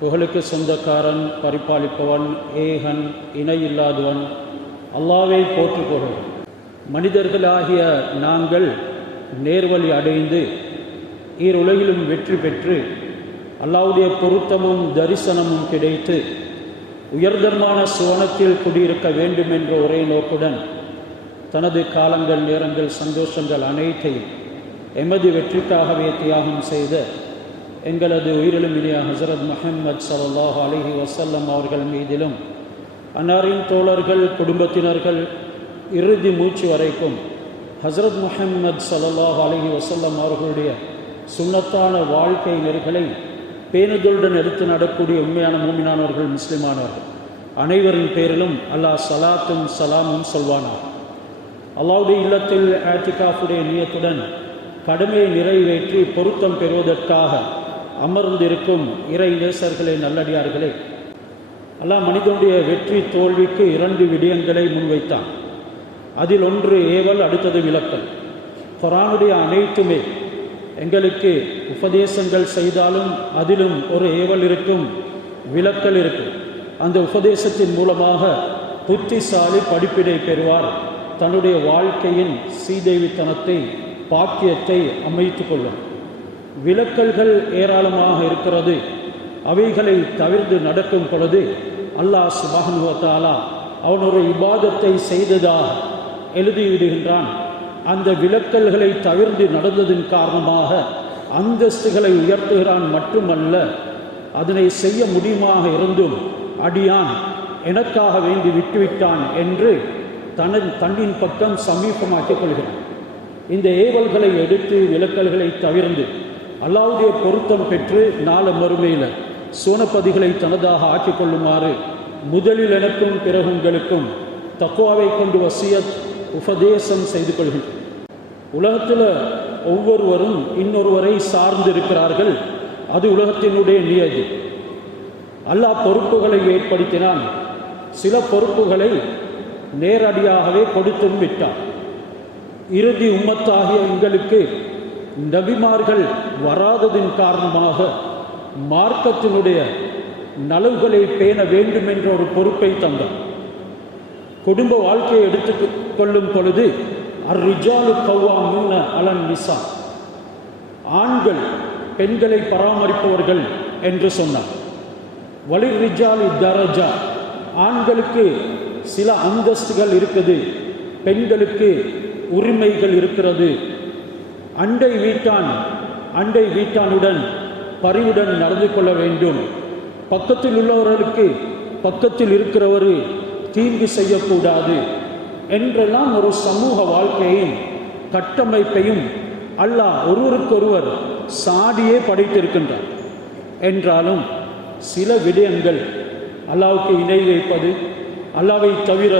புகழுக்கு சொந்தக்காரன், பரிபாலிப்பவன், ஏகன், இணையில்லாதவன் அல்லாஹ்வை போற்று புகழ். மனிதர்களாகிய நாங்கள் நேர்வழி அடைந்து ஈருலகிலும் வெற்றி பெற்று அல்லாஹ்வுடைய பொருத்தமும் தரிசனமும் கிடைத்து உயர்தரமான சுவனத்தில் குடியிருக்க வேண்டும் என்ற ஒரே நோக்குடன் தனது காலங்கள், நேரங்கள், சந்தோஷங்கள் அனைத்தையும் எமது வெற்றிக்காகவே தியாகம் செய்த எங்களது உயிரிலும் இனிய ஹஸரத் முஹம்மது ஸல்லல்லாஹு அலைஹி வஸல்லம் அவர்கள் மீதிலும் அன்னாரின் தோழர்கள், குடும்பத்தினர்கள் இறுதி மூச்சு வரைக்கும் ஹஸரத் முஹம்மது ஸல்லல்லாஹு அலைஹி வஸல்லம் அவர்களுடைய சுன்னத்தான வாழ்க்கை நெறிகளை பேணுதலுடன் எடுத்து நடக்கூடிய உண்மையான மூமினானவர்கள், முஸ்லிமானவர்கள் அனைவரின் பேரிலும் அல்லாஹ் ஸலாத்தும் ஸலாமும் சொல்வானார். அல்லாஹ்வுடைய இல்லத்தில் ஆத்திகாஃபுடைய நியத்துடன் கடமையை நிறைவேற்றி பொருத்தம் பெறுவதற்காக அமர்ந்திருக்கும் இறை நேசர்களே, நல்லடியார்களே, அல்லாஹ் மனிதனுடைய வெற்றி தோல்விக்கு 2 விடயங்களை முன்வைத்தான். அதில் ஒன்று ஏவல், அடுத்தது விலக்கல். குர்ஆனுடைய அனைத்துமே எங்களுக்கு உபதேசங்கள் செய்தாலும் அதிலும் ஒரு ஏவல் இருக்கும், விலக்கல் இருக்கும். அந்த உபதேசத்தின் மூலமாக புத்திசாலி படிப்பினை பெறுவார், தன்னுடைய வாழ்க்கையின் சீதேவித்தனத்தை, பாக்கியத்தை அமைத்து கொள்ளும். விலக்கல்கள் ஏராளமாக இருக்கிறது. அவைகளை தவிர்த்து நடக்கும் பொழுது அல்லாஹ் சுப்ஹானஹு வ தஆலா அவன் ஒரு இபாதத்தை செய்ததாக எழுதிவிடுகின்றான். அந்த விலக்கல்களை தவிர்த்து நடந்ததின் காரணமாக அந்தஸ்துகளை உயர்த்துகிறான். மட்டுமல்ல, அதனை செய்ய முடியுமாக இருந்தும் அடியான் எனக்காக வேண்டி விட்டுவிட்டான் என்று தன்னின் பக்கம் சமீபமாக்கிக் கொள்கிறான். இந்த ஏவல்களை எடுத்து விலக்கல்களை தவிர்த்து அல்லாஹ்வுடைய பொருத்தம் பெற்று நாள மறுமையில் சோனப்பதிகளை தனதாக ஆக்கிக் கொள்ளுமாறு முதலில் எனக்கும் பிறகு உங்களுக்கும் தக்வாவை கொண்டு வசியத் உபதேசம் செய்து கொள்கின்றனர். உலகத்தில் ஒவ்வொருவரும் இன்னொருவரை சார்ந்திருக்கிறார்கள். அது உலகத்தினுடைய நியதி. அல்லாஹ் பொறுப்புகளை ஏற்படுத்தினான். சில பொறுப்புகளை நேரடியாகவே கொடுத்தும் விட்டார். இறுதி உம்மத்தாகிய எங்களுக்கு நபிமார்கள் வராததின் காரணமாக மார்க்கத்தினுடைய நலவுகளை பேண வேண்டும் என்ற ஒரு பொறுப்பை தந்தார். குடும்ப வாழ்க்கையை எடுத்துக் கொள்ளும் பொழுது அர்ரிஜாலு கவ்வாமூன அலன் நிசா, ஆண்கள் பெண்களை பராமரிப்பவர்கள் என்று சொன்னார். வலிர் ரிஜாலி தரஜா, ஆண்களுக்கு சில அந்தஸ்துகள் இருக்குது, பெண்களுக்கு உரிமைகள் இருக்கிறது. அண்டை வீட்டானுடன் பரிவுடன் நடந்து கொள்ள வேண்டும். பக்கத்தில் உள்ளவர்களுக்கு பக்கத்தில் இருக்கிறவர் தீங்கு செய்யக்கூடாது என்றெல்லாம் ஒரு சமூக வாழ்க்கையின் கட்டமைப்பையும் அல்லாஹ் ஒருவருக்கொருவர் சாடியே படைத்திருக்கின்றார். என்றாலும் சில விடயங்கள், அல்லாஹ்வுக்கு இணை வைப்பது, அல்லாஹ்வை தவிர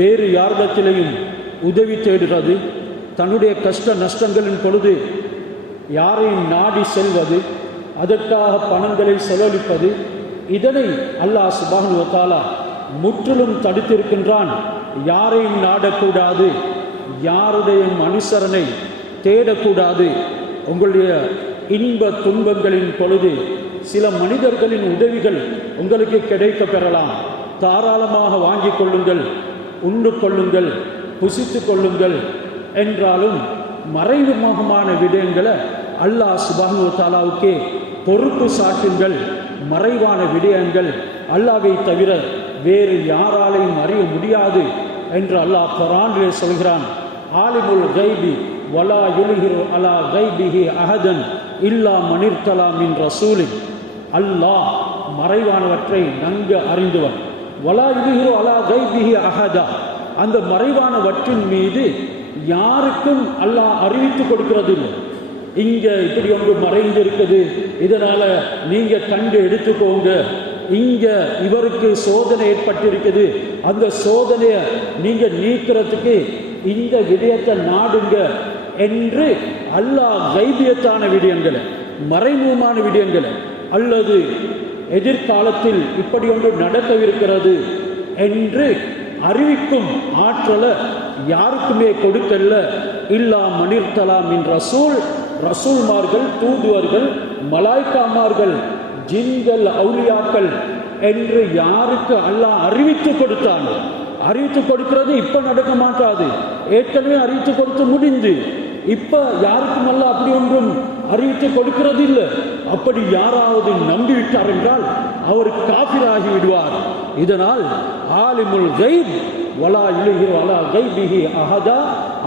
வேறு யாரிடத்திலையும் உதவி தேடுறது, தன்னுடைய கஷ்ட நஷ்டங்களின் பொழுது யாரையும் நாடி செல்வது, அதற்காக பணங்களை செலவழிப்பது, இதனை அல்லாஹ் சுப்ஹானஹு வ தஆலா முற்றிலும் தடுத்திருக்கின்றான். யாரையும் நாடக்கூடாது, யாருடைய அனுசரணை தேடக்கூடாது. உங்களுடைய இன்ப துன்பங்களின் பொழுது சில மனிதர்களின் உதவிகள் உங்களுக்கு கிடைக்க பெறலாம். தாராளமாக வாங்கிக் கொள்ளுங்கள், உண்டு கொள்ளுங்கள், புசித்து கொள்ளுங்கள். என்றாலும் மறைமுகமான விடயங்களை அல்லாஹ் சுப்ஹானஹு வ தஆலாவுக்கே பொறுப்பு சாட்டுங்கள். மறைவான விடயங்கள் அல்லாஹ்வை தவிர வேறு யாராலையும் அறிய முடியாது என்று அல்லாஹ் குர்ஆனிலே சொல்கிறான். ஆலிமுல் கைபி வலா யுல்ஹிரு அலா கைபிஹி அஹதன் இல்லா மனிர்தலா மின் ரசூலின், அல்லாஹ் மறைவானவற்றை நன்கு அறிந்தவன். வலா யுல்ஹிரு அலா கைபிஹி அஹதா, அந்த மறைவானவற்றின் மீது யாருக்கும் அல்லாஹ் அறிவித்து கொடுக்கிறது இல்லை. இங்க இப்படி ஒன்று மறைந்து இருக்குது, இதனால நீங்க கண்டு எடுத்துக்கோங்க, இங்க இவருக்கு சோதனை ஏற்பட்டிருக்குது, அந்த சோதனையை நீங்க நீக்கிறதுக்கு இந்த விடயத்தை நாடுங்க என்று அல்லாஹ் கைபியத்தான விடயங்களை, மறைமுகமான விடயங்களை, அல்லது எதிர்காலத்தில் இப்படி ஒன்று நடக்கவிருக்கிறது என்று அறிவிக்கும் ஆற்றலை யாருக்குமே கொடுக்கல. இல்லா மனிர்தலா மின் ரசூல், ரசூல்மார்கள், தூதுவர்கள், மலாய்க்காமார்கள், ஜின்கள் அவுலியாக்கள் என்று யாருக்கு அல்லாஹ் அறிவித்து கொடுத்தான். அறிவித்து கொடுக்கிறது இப்ப நடக்க மாட்டாது, ஏற்கனவே அறிவித்து கொடுத்து முடிந்து. இப்ப யாருக்கும் அல்லாஹ் அப்படி ஒன்றும் அறிவித்து கொடுக்கிறது இல்லை. அப்படி யாராவது நம்பிவிட்டார் என்றால் அவர் காஃபிராகி விடுவார். இதனால் ஆலிமுல் கைப் வலா இலைஹி வலா கைபிஹி அஹதா,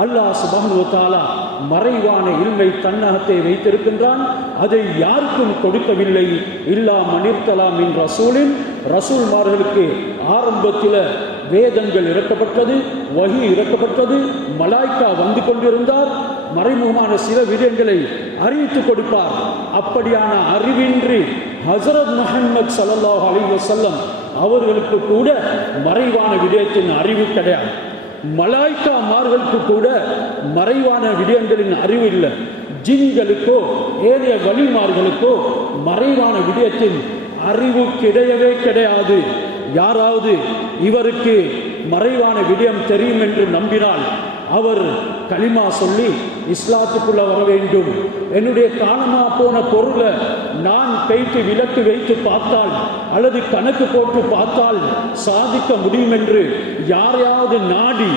அல்லாஹ் சுப்ஹானஹு வ தஆலா மறைவான இல்மை தன்னகத்தை வைத்திருக்கின்றான். அதை யாருக்கும் கொடுக்கவில்லை. இல்லா மனிர்தலா மின் ரசூலின், ரசூல்மார்களுக்கு ஆரம்பத்தில் வேதங்கள் இறக்கப்பட்டது, வஹி இறக்கப்பட்டது, மலாய்க்கா வந்து கொண்டிருந்தார், மறைமுகமான சில விடயங்களை அறிவித்து கொடுப்பார். அப்படியான அறிவின்றி ஹஸரத் முஹம்மது ஸல்லல்லாஹு அலைஹி வஸல்லம் அவர்களுக்கு கூட மறைவான விடயத்தின் அறிவு கிடையாது. மலாய்க்காமார்களுக்கு கூட மறைவான விடயங்களின் அறிவு இல்லை. ஜின்களுக்கோ ஏனைய வலிமார்களுக்கோ மறைவான விடயத்தின் அறிவு கிடையவே கிடையாது. யாராவது இவருக்கு மறைவான விடயம் தெரியும் என்று நம்பினால் அவர் கலிமா சொல்லி இஸ்லாத்துக்குள்ள வர வேண்டும். என்னுடைய காணமா போன பொருளை நான் போய்த்து விலக்கு வைத்து பார்த்தால் அல்லது கணக்கு போட்டு பார்த்தால் சாதிக்க முடியும் என்று யாரையாவது நாடி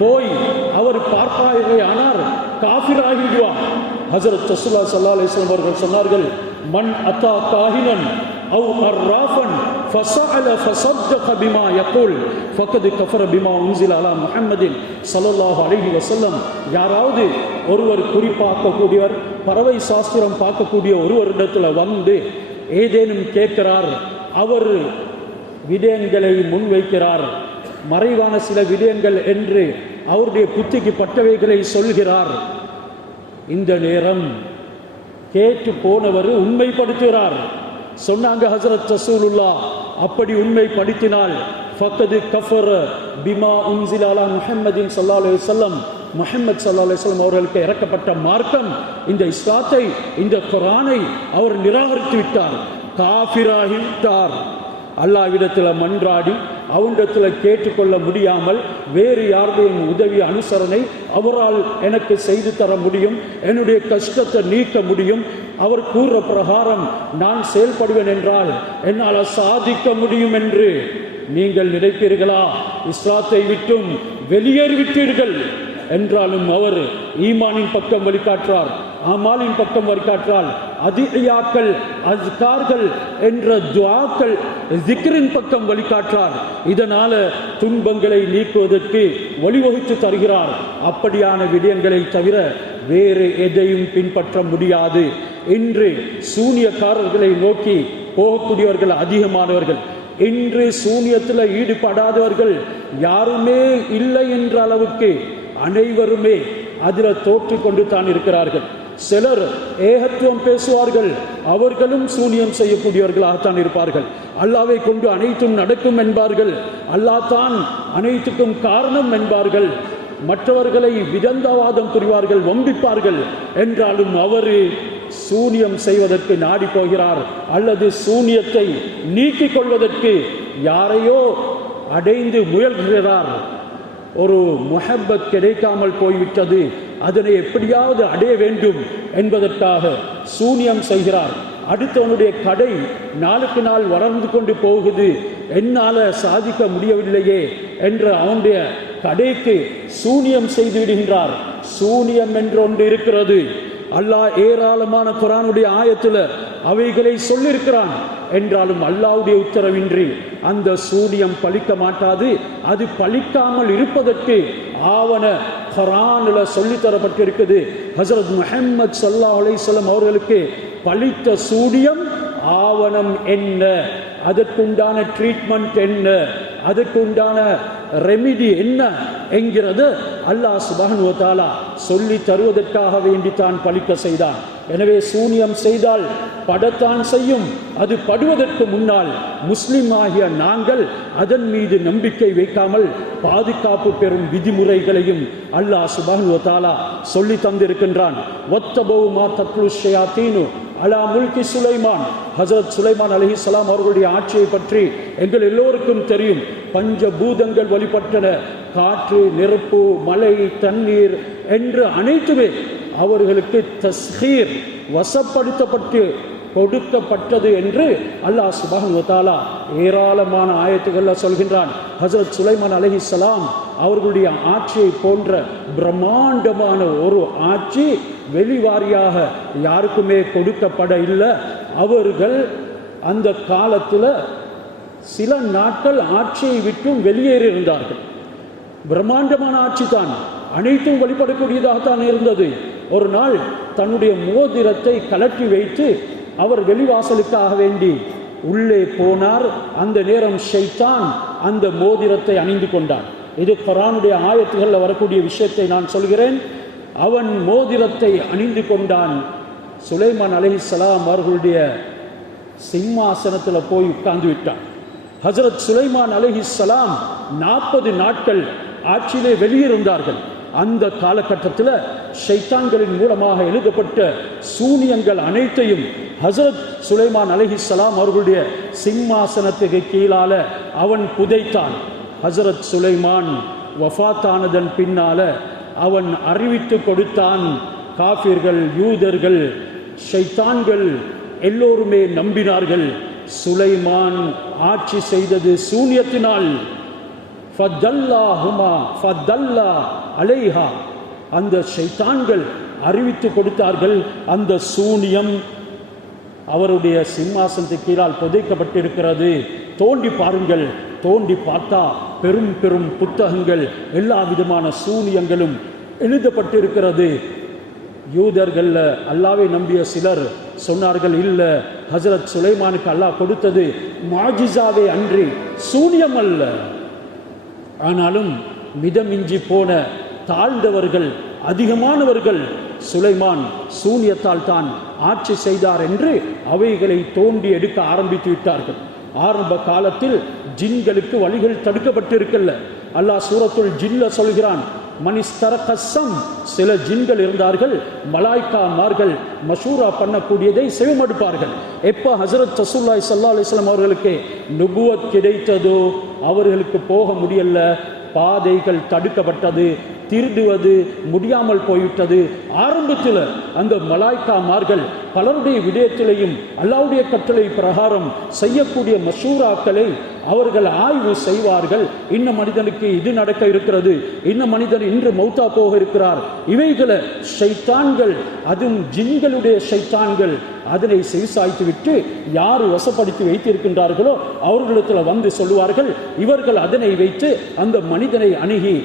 போய் அவர் பார்ப்பாரே ஆனால் காஃபிராகிடுவார். ஹஸரத் ரசூலுல்லாஹி ஸல்லல்லாஹு அலைஹி வஸல்லம் அவர்கள் சொன்னார்கள், மன் அத்தா காஹினன் அவு அர்ராஃபன் ஃபஸஅல ஃபஸத்தக பிமா யகூல் ஃபகத் கஃபர பிமா உன்ஸில அலா முஹம்மதின் ஸல்லல்லாஹு அலைஹி வஸல்லம். யாராவது ஒருவர் குறிப்பாக்கக்கூடியவர், பறவை சாஸ்திரம் பார்க்கக்கூடிய ஒருவரிடத்தில் வந்து ஏதேனும் கேட்கிறார், அவர் விடயங்களை முன்வைக்கிறார், மறைவான சில விடயங்கள் என்று அவருடைய புத்திக்கு பட்டவைகளை சொல்கிறார். இந்த நேரம் கேட்டு போனவர் உண்மைப்படுத்துகிறார். சொன்னாங்க ஹஸரத் ரசூலுல்லாஹ், அப்படி உண்மைப்படுத்தினால் ஃபக்கது கஃபர பிமா உன்ஸில அலா முஹம்மதின் ஸல்லல்லாஹு அலைஹி வஸல்லம், முஹம்மது ஸல்லல்லாஹு அலைஹி வஸல்லம் அவர்களுக்கு இறக்கப்பட்ட மார்க்கம், இந்த இஸ்லாத்தை, இந்த குர்ஆனை அவர் நிராகரித்து விட்டார், காஃபிராகி விட்டார். அல்லாஹ்விடத்தில் மன்றாடி அவனிடத்தில் கேட்டுக்கொள்ள முடியாமல் வேறு யாருடைய உதவி அனுசரணை அவரால் எனக்கு செய்து தர முடியும், என்னுடைய கஷ்டத்தை நீக்க முடியும், அவர் கூறுற பிரகாரம் நான் செயல்படுவேன் என்றால் என்னால் சாதிக்க முடியும் என்று நீங்கள் நினைப்பீர்களா? இஸ்லாத்தை விட்டும் வெளியேறிவிட்டீர்கள் என்றாலும் அவர் ஈமானின் பக்கம் வழிகாட்டுறார், அமாலின் பக்கம் வழிகாட்டுறார், அதியாக்கள் அஸ்கார்கள் என்ற துஆக்கள் ஜிக்ரின் பக்கம் வழிகாட்டுறார். இதனால துன்பங்களை நீக்குவதற்கு வழிவகுத்து தருகிறார். அப்படியான விடயங்களை தவிர வேறு எதையும் பின்பற்ற முடியாது. இன்று சூனியக்காரர்களை நோக்கி போகக்கூடியவர்கள் அதிகமானவர்கள். இன்று சூனியத்தில் ஈடுபடாதவர்கள் யாருமே இல்லை என்ற அளவுக்கு அனைவருமே அதில் தோற்று கொண்டு தான் இருக்கிறார்கள். சிலர் ஏகத்துவம் பேசுவார்கள், அவர்களும் சூனியம் செய்யக்கூடியவர்களாகத்தான் இருப்பார்கள். அல்லாவை கொண்டு அனைத்தும் நடக்கும் என்பார்கள், அல்லாஹ் தான் அனைத்துக்கும் காரணம் என்பார்கள். மற்றவர்களை விதந்தாவாதம் புரிவார்கள், வம்பிப்பார்கள். என்றாலும் அவர் சூனியம் செய்வதற்கு நாடி போகிறார், அல்லது சூனியத்தை நீக்கிக் கொள்வதற்கு யாரையோ அடைந்து முயல்கிறார். ஒரு முஹப்பத் கிடைக்காமல் போய்விட்டது, அதனை எப்படியாவது அடைய வேண்டும் என்பதற்காக சூனியம் செய்கிறார். அடுத்தவனுடைய கடை நாளுக்கு நாள் வளர்ந்து கொண்டு போகுது, என்னால் சாதிக்க முடியவில்லையே என்ற அவனுடைய கடைக்கு சூனியம் செய்து விடுகின்றார். சூனியம் என்று ஒன்று இருக்கிறது. அல்லாஹ் ஏராளமான குர்ஆனுடைய ஆயத்தில் அவைகளை சொல்லியிருக்கிறான். என்றாலும் அல்லாஹ்வுடைய உத்தரவின்றி அந்த சூனியம் பலிக்க மாட்டாது. அது பலிக்காமல் இருப்பதற்கு ஆவண குர்ஆனில் சொல்லித்தரப்பட்டிருக்குது. ஹஸரத் முஹம்மது ஸல்லல்லாஹு அலைஹி வஸல்லம் அவர்களுக்கு பலித்த சூனியம் ஆவணம் என்ன, அதற்குண்டான ட்ரீட்மெண்ட் என்ன, அதற்குண்டான ரெமிடி என்ன என்கிறது அல்லாஹ் சுப்ஹானஹு வ தஆலா சொல்லி தருவதற்காக வேண்டித்தான் பலிக்க செய்தான். எனவே சூனியம் செய்தால் படத்தான் செய்யும். அது படுவதற்கு முன்னால் முஸ்லிம் ஆகிய நாங்கள் அதன் மீது நம்பிக்கை வைக்காமல் பாதுகாப்பு பெறும் விதிமுறைகளையும் அல்லாஹ் சுப்ஹானஹு வ தஆலா சொல்லி தந்திருக்கின்றான். வத்தபவு மா தத்லு ஷயாத்தீனு அலா முல்கி சுலைமான். ஹஸரத் சுலைமான் அலைஹிஸ்ஸலாம் அவர்களுடைய ஆட்சியை பற்றி எங்கள் எல்லோருக்கும் தெரியும். பஞ்சபூதங்கள் வழிபட்டன, காற்று, நெருப்பு, மழை, தண்ணீர் என்று அனைத்துமே அவர்களுக்கு தஸ்ஹீர் வசப்படுத்தப்பட்டு கொடுக்கப்பட்டது என்று அல்லாஹ் சுப்ஹானஹு வ தஆலா ஏராளமான ஆயத்துகளில் சொல்கின்றான். ஹஜ்ரத் சுலைமான் அலைஹிஸ்ஸலாம் அவர்களுடைய ஆட்சியை போன்ற பிரம்மாண்டமான ஒரு ஆட்சி வெளிவாரியாக யாருக்குமே கொடுக்கப்பட இல்லை. அவர்கள் அந்த காலத்தில் சில நாட்கள் ஆட்சியை விட்டும் வெளியேறி இருந்தார்கள். பிரம்மாண்டமான ஆட்சி தான், அனைத்தும் வழிபடக்கூடியதாகத்தான் இருந்தது. ஒரு நாள் தன்னுடைய மோதிரத்தை கலற்றி வைத்து அவர் வெளிவாசலுக்காக வேண்டி உள்ளே போனார். அந்த நேரம் ஷைத்தான் அந்த மோதிரத்தை அணிந்து கொண்டான். இது குர்ஆனுடைய ஆயத்துகளில் வரக்கூடிய விஷயத்தை நான் சொல்கிறேன். அவன் மோதிரத்தை அணிந்து கொண்டான். சுலைமான் அலைஹிஸ்ஸலாம் அவர்களுடைய சிம்மாசனத்தில் போய் உட்கார்ந்து விட்டான். ஹஜ்ரத் சுலைமான் அலைஹிஸ்ஸலாம் 40 நாட்கள் ஆட்சியிலே வெளியிருந்தார்கள். அந்த காலகட்டத்தில் ஷைத்தான்களின் மூலமாக எழுதப்பட்ட சூனியங்கள் அனைத்தையும் ஹஜ்ரத் சுலைமான் அலைஹிஸ்ஸலாம் அவர்களுடைய சிம்மாசனத்துக்கு கீழால அவன் புதைத்தான். ஹஜ்ரத் சுலைமான் வஃபாத்தானதன் பின்னால அவன் அறிவித்து கொடுத்தான். காஃபிர்கள், யூதர்கள், ஷைத்தான்கள் எல்லோருமே நம்பினார்கள். சுலைமான் ஆட்சி செய்தது சூனியத்தினால். அந்த ஷைத்தான்கள் அறிவித்து கொடுத்தார்கள், அந்த சூனியம் அவருடைய சிம்மாசனத்துக்கு கீழால் புதைக்கப்பட்டிருக்கிறது, தோண்டி பாருங்கள். தோண்டி பார்த்தா பெரும் பெரும் புத்தகங்கள், எல்லா விதமான சூனியங்களும் எழுதப்பட்டிருக்கிறது. யூதர்கள்ல அல்லாவை நம்பிய சிலர் சொன்னார்கள், இல்லை, ஹஜ்ரத் சுலைமானுக்கு அல்லாஹ் கொடுத்தது முஅஜிஸாவே அன்றி சூனியம் அல்ல. ஆனாலும் மிதமிஞ்சி போன தாழ்ந்தவர்கள், அதிகமானவர்கள் சுலைமான் சூனியத்தால் தான் ஆட்சி செய்தார் என்று அவைகளை தோண்டி எடுக்க ஆரம்பித்து விட்டார்கள். ஆரம்ப காலத்தில் ஜின்களுக்கு வழிகள் தடுக்கப்பட்டிருக்கல்ல. அல்லாஹ் சூரத்துல் ஜின்ல சொல்கிறான், மனிஸ்தரகசம், சில ஜின்கள் இருந்தார்கள், மலாய்க்காமார்கள் மஷூரா பண்ணக்கூடியதை செவிமடுப்பார்கள். எப்போ ஹஜ்ரத் ரசூலுல்லாஹி ஸல்லல்லாஹு அலைஹி வஸல்லம் அவர்களுக்கு நுபுவத் கிடைத்ததோ அவர்களுக்கு போக முடியல, பாதைகள் தடுக்கப்பட்டது, திருடுவது முடியாமல் போய்விட்டது. ஆரம்பத்தில் அந்த மலாய்க்காமார்கள் பலருடைய விடயத்திலையும் அல்லாஹ்வுடைய கட்டளை பிரகாரம் செய்யக்கூடிய மஷூராக்களை அவர்கள் ஆய்வு செய்வார்கள். இன்ன மனிதனுக்கு இது நடக்க இருக்கிறது, இன்ன மனிதன் இன்று மௌத்தா போக இருக்கிறார். இவைகளை ஷைத்தான்கள், அதுவும் ஜின்களுடைய ஷைத்தான்கள் அதனை செவிசாய்த்து விட்டு யார் வசப்படுத்தி வைத்திருக்கின்றார்களோ அவர்களிடத்தில் வந்து சொல்லுவார்கள். இவர்கள் அதனை வைத்து அந்த மனிதனை அணுகி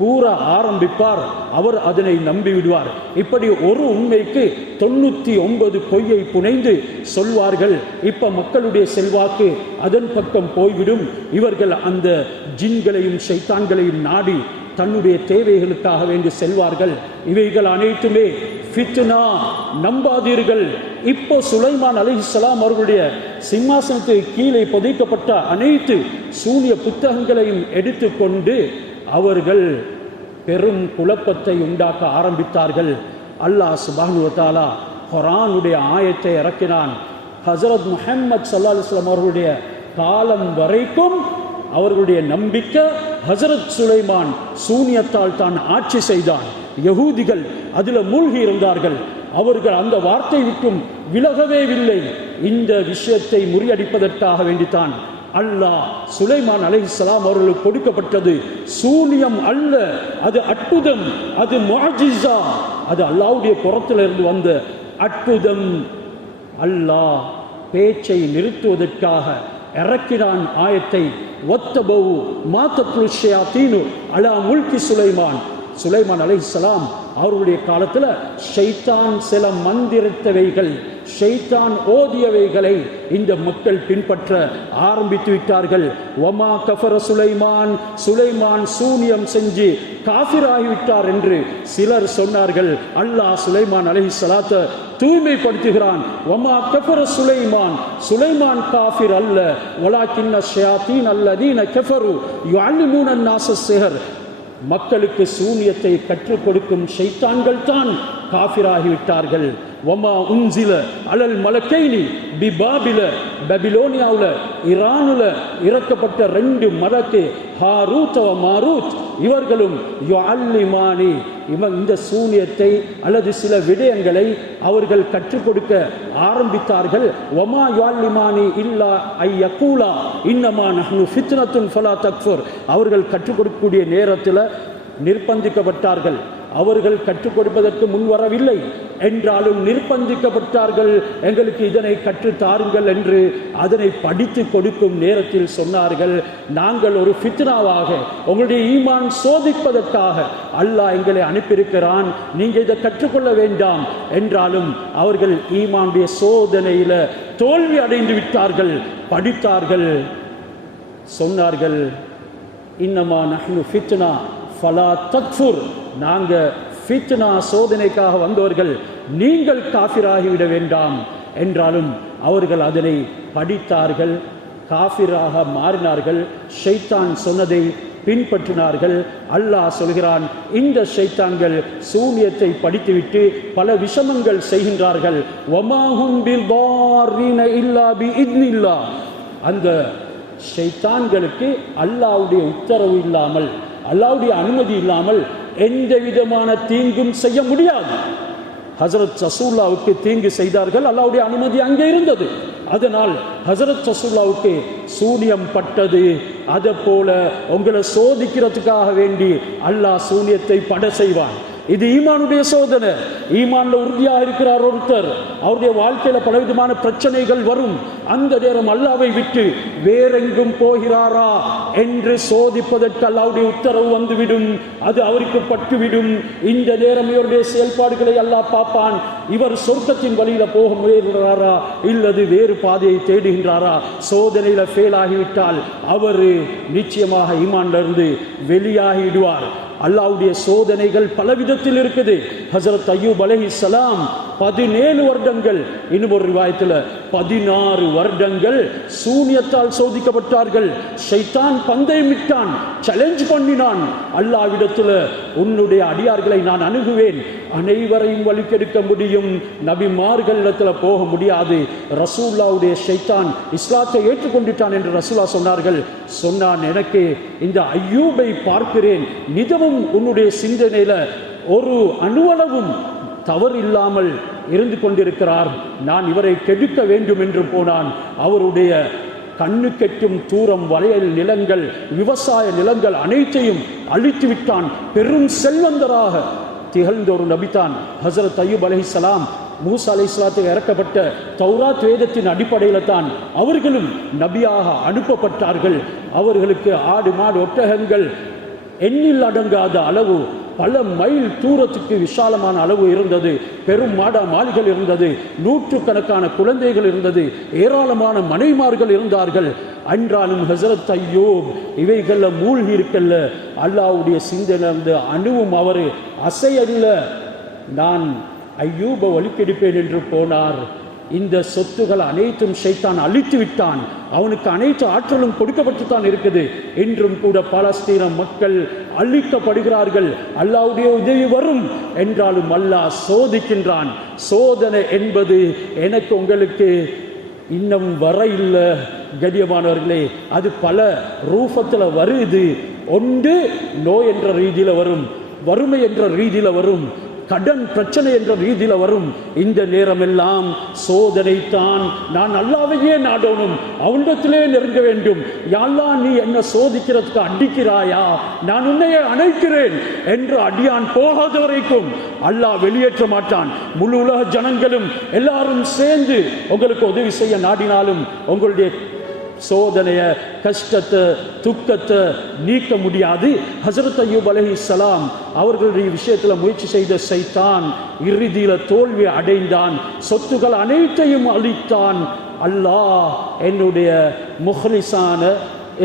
கூற ஆரம்பிப்பார். அவர் அதனை நம்பிவிடுவார். இப்படி ஒரு உண்மைக்கு 99 பொய்யை புனைந்து சொல்வார்கள். இப்ப மக்களுடைய செல்வாக்கு அதன் பக்கம் போய்விடும். இவர்கள் அந்த ஜின்களையும் ஷைத்தான்களையும் நாடி தன்னுடைய தேவைகளுக்காக வேண்டி செல்வார்கள். இவைகள் அனைத்துமே ஃபித்னா, நம்பாதீர்கள். இப்போ சுலைமான் அலைஹிஸ்ஸலாம் அவர்களுடைய சிம்மாசனத்துக்கு கீழே புதைக்கப்பட்ட அனைத்து சூனிய புத்தகங்களையும் எடுத்துக்கொண்டு அவர்கள் பெரும் குழப்பத்தை உண்டாக்க ஆரம்பித்தார்கள். அல்லாஹ் சுப்ஹானஹு வ தஆலா குர்ஆனுடைய ஆயத்தை இறக்கினான். ஹஜ்ரத் முஹம்மது ஸல்லல்லாஹு அலைஹி வஸல்லம் அவர்களுடைய காலம் வரைக்கும் அவர்களுடைய நம்பிக்கை ஹஜ்ரத் சுலைமான் சூனியத்தால் தான் ஆட்சி செய்தான். யகூதிகள் அதில் மூழ்கி இருந்தார்கள். அவர்கள் அந்த வார்த்தை விட்டும் விலகவே இல்லை. இந்த விஷயத்தை முறியடிப்பதற்காக வேண்டித்தான் அல்லாஹ் சுலைமான் அலைஹிஸ்ஸலாம் அவர்களுக்கு கொடுக்கப்பட்டது சூனியம் அல்ல, அது அற்புதம், அது முஅஜிஸா, அது அல்லாஹ்வுடைய புறத்திலிருந்து வந்த அற்புதம். அல்லாஹ் பேச்சை நிறுத்துவதற்காக இறக்கினான் ஆயத்தை. வத்தபு மா தத்லு ஷயாத்தீனு அலா முல்கி சுலைமான். சுலைமான் அலைஹிஸ்ஸலாம் அவருடைய காலத்தில் ஷைத்தான் சில மந்திரித்தவைகள், ஷைத்தான் ஓதியவைகளை இந்த மக்கள் பின்பற்ற ஆரம்பித்து விட்டார்கள். வமா கஃபர சுலைமான், சுலைமான் சூனியம் செஞ்சு காஃபிராகிவிட்டார் என்று சிலர் சொன்னார்கள். அல்லாஹ் சுலைமான் அலைஹிஸ்ஸலாத்தை தூய்மைப்படுத்துகிறான். வமா கஃபர சுலைமான், சுலைமான் காஃபிர் அல்ல, வலாக்கின்ன ஷயாத்தீன் அல்லதீன கஃபரு யுஅல்லிமூன அன்-நாஸ ஸிஹர். மக்களுக்கு சூனியத்தை கற்றுக் கொடுக்கும் ஷைத்தான்கள் தான் காஃபிராகிவிட்டார்கள். வமா உன்சில அலல் மலக்கைனி பிபாபில, பாபிலோனியாவில் ஈரானில் இறக்கப்பட்ட 2 மலக்கு ஹாரூத் வ மாரூத், இவர்களும் யுஅல்லிமானி இந்த சூனியத்தை அல்லது சில விடயங்களை அவர்கள் கற்றுக் கொடுக்க ஆரம்பித்தார்கள். வமா யுஅல்லிமானி இல்லா ஐயகூலா இன்னமா நஹ்னு ஃபித்னத்துன் ஃபலா தக்ஃபுர். அவர்கள் கற்றுக் கொடுக்கக்கூடிய நேரத்தில் நிர்பந்திக்கப்பட்டார்கள். அவர்கள் கற்றுக் கொடுப்பதற்கு முன்வரவில்லை என்றாலும் நிர்பந்திக்கப்பட்டார்கள். எங்களுக்கு இதனை கற்றுத் தாருங்கள் என்று அதனை படித்து கொடுக்கும் நேரத்தில் சொன்னார்கள், நாங்கள் ஒரு ஃபித்னாவாக உங்களுடைய ஈமான் சோதிப்பதற்காக அல்லாஹ் எங்களை அனுப்பியிருக்கிறான், நீங்கள் இதை கற்றுக்கொள்ள வேண்டாம் என்றாலும் அவர்கள் ஈமானுடைய சோதனையில் தோல்வி அடைந்து விட்டார்கள். படித்தார்கள், சொன்னார்கள், இன்னமா நஹ்னு ஃபித்னா ஃபலா தக்ஃபுர். நாங்கள் ஃபித்னா சோதனைக்காக வந்தவர்கள், நீங்கள் காஃபிராகிவிட வேண்டாம் என்றாலும் அவர்கள் அதனை படித்தார்கள், காஃபிராக மாறினார்கள், ஷைத்தான் சொன்னதை பின்பற்றினார்கள். அல்லாஹ் சொல்கிறான், இந்த ஷைத்தான்கள் சூனியத்தை படித்துவிட்டு பல விஷமங்கள் செய்கின்றார்கள். வமாஹும் பில்தாரின இல்லா பிஇத்னில்லாஹ். அந்த ஷைத்தான்களுக்கு அல்லாஹ்வுடைய உத்தரவு இல்லாமல், அல்லாஹ்வுடைய அனுமதி இல்லாமல் எந்த விதமான தீங்கும் செய்ய முடியாது. ஹஜரத் ரசூலுல்லாஹ்வுக்கு தீங்கு செய்தார்கள், அல்லாஹ்வுடைய அனுமதி அங்கே இருந்தது. அதனால் ஹஜரத் ரசூலுல்லாஹ்வுக்கு சூனியம் பட்டது. அதை போல உங்களை சோதிக்கிறதுக்காக வேண்டி அல்லாஹ் சூனியத்தை பட செய்வான். இது ஈமானுடைய சோதனை. ஈமான்ல உறுதியாக இருக்கிறார் ஒருத்தர், அவருடைய வாழ்க்கையில பலவிதமான பிரச்சனைகள் வரும். அந்த நேரம் அல்லாஹ்வை விட்டு வேறெங்கும் போகிறாரா என்று சோதிப்பதற்கு அல்லாஹ்வுடைய உத்தரவு வந்துவிடும். அது அவருக்கு பட்டுவிடும். இந்த நேரம் இவருடைய செயல்பாடுகளை அல்லாஹ் பார்ப்பான். இவர் சொர்க்கத்தின் வழியில போக முயல்கிறாரா இல்லது வேறு பாதையை தேடுகின்றாரா. சோதனையில ஃபெயில் ஆகிவிட்டால் அவர் நிச்சயமாக ஈமான்ல இருந்து வெளியாகிடுவார். அல்லாஹ்வுடைய சோதனைகள் பலவிதத்தில் இருக்குது. ஹஜரத் அய்யூப் அலைஹிஸ்ஸலாம் 17 வருடங்கள், இன்னும் ஒரு ரிவாயத்தில் 16 வருடங்கள் சூனியத்தால் சோதிக்கப்பட்டார்கள். ஷைத்தான் பந்தயமிட்டான், சேலஞ்ச் பண்ணினான். அல்லாஹ்விடத்தில் உன்னுடைய அடியார்களை நான் அணுகுவேன், அனைவரையும் வழிக்கெடுக்க முடியும், நபிமார்களிடத்தில் போக முடியாது. ரசூலுல்லாஹ்வுடைய ஷைத்தான் இஸ்லாத்தை ஏற்றுக்கொண்டுட்டான் என்று ரசூலுல்லாஹ் சொன்னார்கள். சொன்னான், எனக்கு இந்த அய்யூபை பார்க்கிறேன், நிதமும் உன்னுடைய சிந்தனையில ஒரு அணுவளவும் தவறு இல்லாமல் இருந்து கொண்டிருக்கிறார், நான் இவரை கெடுக்க வேண்டும் என்று போனான். அவருடைய கண்ணு கெட்டும் தூரம் வயல் நிலங்கள், விவசாய நிலங்கள் அனைத்தையும் அழித்து விட்டான். பெரும் செல்வந்தராக திகழ்ந்த ஒரு நபிதான் ஹஜரத் அய்யூப் அலைஹிஸ்ஸலாம். மூசா அலைஹிஸ்ஸலாத்துக்கு இறக்கப்பட்ட தௌராத் வேதத்தின் அடிப்படையில் தான் அவர்களும் நபியாக அனுப்பப்பட்டார்கள். அவர்களுக்கு ஆடு மாடு ஒட்டகங்கள் எண்ணில் அடங்காத அளவு, பல மைல் தூரத்துக்கு விசாலமான அளவு இருந்தது. பெரும் மாடா மாளிகள் இருந்தது, நூற்றுக்கணக்கான குழந்தைகள் இருந்தது, ஏராளமான மனைமார்கள் இருந்தார்கள். அன்றாலும் ஹஜரத் அய்யூப் இவைகளில் மூழ்கி இருக்கல்ல. அல்லாஹ்வுடைய சிந்தனை அந்த அணுவும் அவர் அசையல்ல. நான் அய்யூபை வழிக்கெடுப்பேன் என்று போனார். இந்த சொத்துக்கள் அனைத்தும் ஷைத்தான் அழித்து விட்டான். அவனுக்கு அனைத்து ஆற்றலும் கொடுக்கப்பட்டுத்தான் இருக்குது. இன்றும் கூட பாலஸ்தீன மக்கள் அழிக்கப்படுகிறார்கள். அல்லாஹ்வுடைய உதவி வரும் என்றாலும் அல்லாஹ் சோதிக்கின்றான். சோதனை என்பது எனக்கு உங்களுக்கு இன்னும் வர இல்லை கண்ணியமானவர்களே. அது பல ரூபத்தில் வருது. ஒன்று நோய் என்ற ரீதியில் வரும், வறுமை என்ற ரீதியில் வரும், கடன் பிரச்சனை என்ற ரீதியில் வரும். இந்த நேரம் எல்லாம் சோதனை தான். நான் அல்லாஹ்வையே நாடணும், அவனிடத்திலே நெருங்க வேண்டும். யா அல்லாஹ், நீ என்ன சோதிக்கிறதுக்கு அடிக்கிறாயா, நான் உன்னையே அணைக்கிறேன் என்று அடியான் போகாத வரைக்கும் அல்லாஹ் வெளியேற்ற மாட்டான். முழு உலக ஜனங்களும் எல்லாரும் சேர்ந்து உங்களுக்கு உதவி செய்ய நாடினாலும் உங்களுடைய சோதனைய, கஷ்டத்தை, துக்கத்தை நீக்க முடியாது. ஹஜரத் அய்யூப் அலைஹிஸ்ஸலாம் அவர்களுடைய விஷயத்தில் முயற்சி செய்த ஷைத்தான் இறுதியில் தோல்வி அடைந்தான். சொத்துக்கள் அனைத்தையும் அழித்தான். அல்லாஹ் என்னுடைய முஹ்லிஸான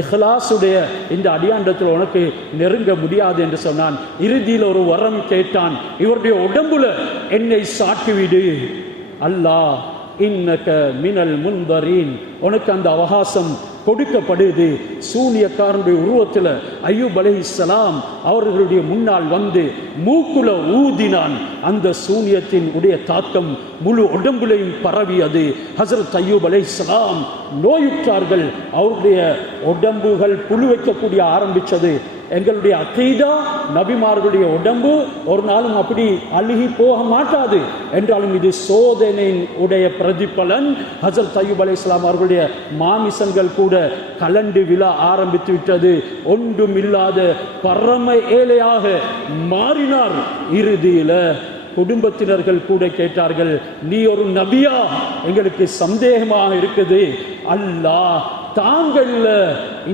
இஹ்லாசுடைய இந்த அடியாண்டத்தில் உனக்கு நெருங்க முடியாது என்று சொன்னான். இறுதியில் ஒரு வரம் கேட்டான், இவருடைய உடம்புல என்னை சாட்டிவிடு. அல்லாஹ் இன்னக மினல் முன்தரீன், உனக்கு அந்த அவகாசம் கொடுக்கப்படுது. சூனியக்காரனுடைய உருவத்தில் அய்யூப் அலைஹிஸ்ஸலாம் அவர்களுடைய முன்னால் வந்து மூக்குல ஊதினான். அந்த சூனியத்தின் உடைய தாக்கம் முழு உடம்புலையும் பரவியது. ஹஜரத் அய்யூப் அலைஹிஸ்ஸலாம் நோயுற்றார்கள். அவருடைய உடம்புகள் புழு வைக்கக்கூடிய ஆரம்பித்தது. எங்களுடைய அகீதா, நபிமார்களுடைய உடம்பு ஒரு நாளும் அப்படி அழுகி போக மாட்டாது. என்றாலும் இது சோதனையின் உடைய பிரதிபலன். ஹஜ்ரத் அய்யூப் அலைஹிஸ்ஸலாம் அவர்களுடைய மாமிசங்கள் கூட கலண்டு விழ ஆரம்பித்து விட்டது. ஒன்றுமில்லாத பரம ஏழையாக மாறினார். இறுதியில குடும்பத்தினர்கள் கூட கேட்டார்கள், நீ ஒரு நபியா? எங்களுக்கு சந்தேகமாக இருக்குது. அல்லாஹ் தாங்கள்ல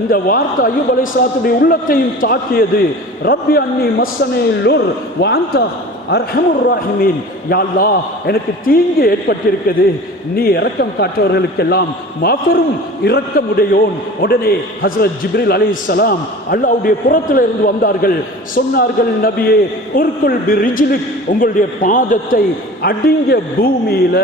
இந்த வார்த்தை அய்யூப் அலைஹிஸ்ஸலாத்துடைய உள்ளத்தையும் தாக்கியது. ரப்பி அன்னி மஸ்ஸனி லுர் வ அன்த அர்ஹமுர் ராஹிமீன். யா அல்லாஹ், எனக்கு தீங்கு ஏற்பட்டிருக்கிறது, நீ இரக்கம் காட்டுறவர்களுக்கெல்லாம் மாபெரும் இரக்கமுடையோன். உடனே ஹஸ்ரத் ஜிப்ரீல் அலைஹிஸ்ஸலாம் அல்லாஹ்வுடைய புறத்தில் இருந்து வந்தார்கள். சொன்னார்கள், நபியே உர்குல் பிரிஜ்லிக், உங்களுடைய பாதத்தை அடிங்க பூமியில.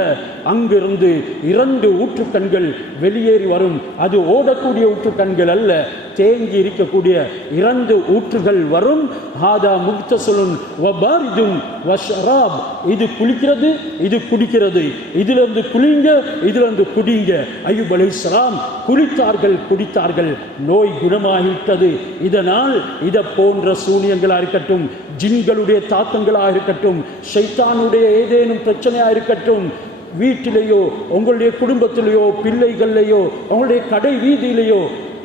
அங்கிருந்து 2 ஊற்றுக்கண்கள் வெளியேறி வரும். அது ஓடக்கூடிய ஊற்றுக்கண்கள் அல்ல, தேங்கி இருக்கக்கூடிய 2 ஊற்றுகள் வரும். ஹாதா முக்தசலுன் வ பாரிதுன் வ ஷராப். இது குளிக்கிறது, இது குடிக்கிறது. இதிலிருந்து குளிங்க, இதிலிருந்து குடிங்க. அய்யூப் அலைஹிஸ்ஸலாம் குளித்தார்கள், குடித்தார்கள். நோய் குணமாகிவிட்டது. இதனால் இதை போன்ற சூனியங்களாக இருக்கட்டும், ஜின்களுடைய தாக்கங்களாக இருக்கட்டும், ஷைத்தானுடைய ஏதேனும் பிரச்சனையாக இருக்கட்டும், வீட்டிலேயோ உங்களுடைய குடும்பத்திலேயோ பிள்ளைகளிலேயோ உங்களுடைய கடை வீதியிலேயோ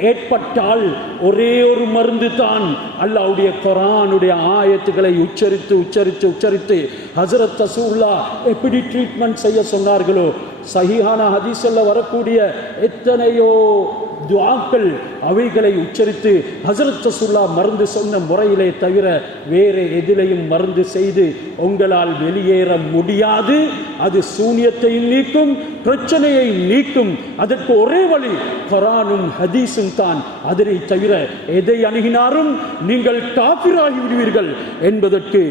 ஏற்பட்டால் ஒரே ஒரு மருந்து தான். அல்லாஹ்வுடைய குர்ஆனுடைய ஆயத்துக்களை உச்சரித்து உச்சரித்து உச்சரித்து ஹஜ்ரத் ரசூலுல்லாஹ் எப்படி ட்ரீட்மெண்ட் செய்ய சொன்னார்களோ, சஹீஹான ஹதீஸ்ல வரக்கூடிய எத்தனையோ துஆக்கள், அவைகளை உச்சரித்து ஹஜ்ரத் ரசூலுல்லாஹ் மருந்து சொன்ன முறையிலே தவிர வேறு எதிலையும் மருந்து செய்து உங்களால் வெளியேற முடியாது. அது சூனியத்தையும் நீக்கும், பிரச்சனையை நீக்கும். அதற்கு ஒரே வழி குர்ஆனும் ஹதீஸும் தான். அதனை தவிர எதை அணுகினாலும் நீங்கள் காஃபிராகி விடுவீர்கள் என்பதற்கு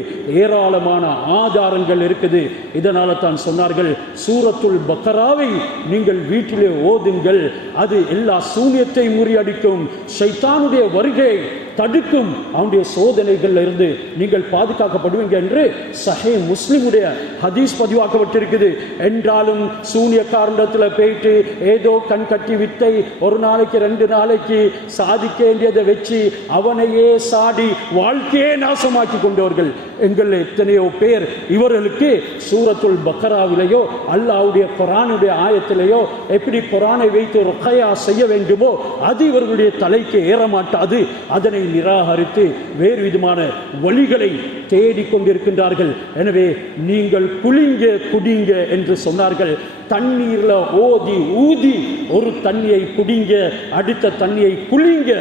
ஏராளமான ஆதாரங்கள் இருக்குது. இதனால தான் சொன்னார்கள், சூரத்துல் பக்கராவை நீங்கள் வீட்டிலே ஓதுங்கள், அது எல்லா சூனியத்தை முறியடிக்கும், ஷைத்தானுடைய வருகை தடுக்கும், அவனுடைய சோதனைகள் இருந்து நீங்கள் பாதுகாக்கப்படுவீங்க என்று சஹீஹ் முஸ்லிமுடைய ஹதீஸ் பதிவாக்கப்பட்டிருக்குது. என்றாலும் சூனியக்காரண்டத்தில் போயிட்டு ஏதோ கண் கட்டி வித்தை ஒரு நாளைக்கு 2 நாளைக்கு சாதிக்க வேண்டியதை வச்சு அவனையே சாடி வாழ்க்கையே நாசமாக்கி கொண்டவர்கள் எங்கள் எத்தனையோ பேர். இவர்களுக்கு சூரத்துல் பக்கராவிலேயோ அல்லாஹ்வுடைய குர்ஆனுடைய ஆயத்திலேயோ எப்படி குர்ஆனை வைத்து ருக்யா செய்ய வேண்டுமோ அது இவர்களுடைய தலைக்கு ஏறமாட்டாது. அதனை நிராகரித்து வேறு விதமான வழிகளை தேடிக்கொண்டிருக்கின்றார்கள். எனவே நீங்கள் குளிங்க குடிங்க என்று சொன்னார்கள். தண்ணீர்ல ஓதி ஊதி ஒரு தண்ணியை குடிங்க, அடுத்த தண்ணியை குளிங்க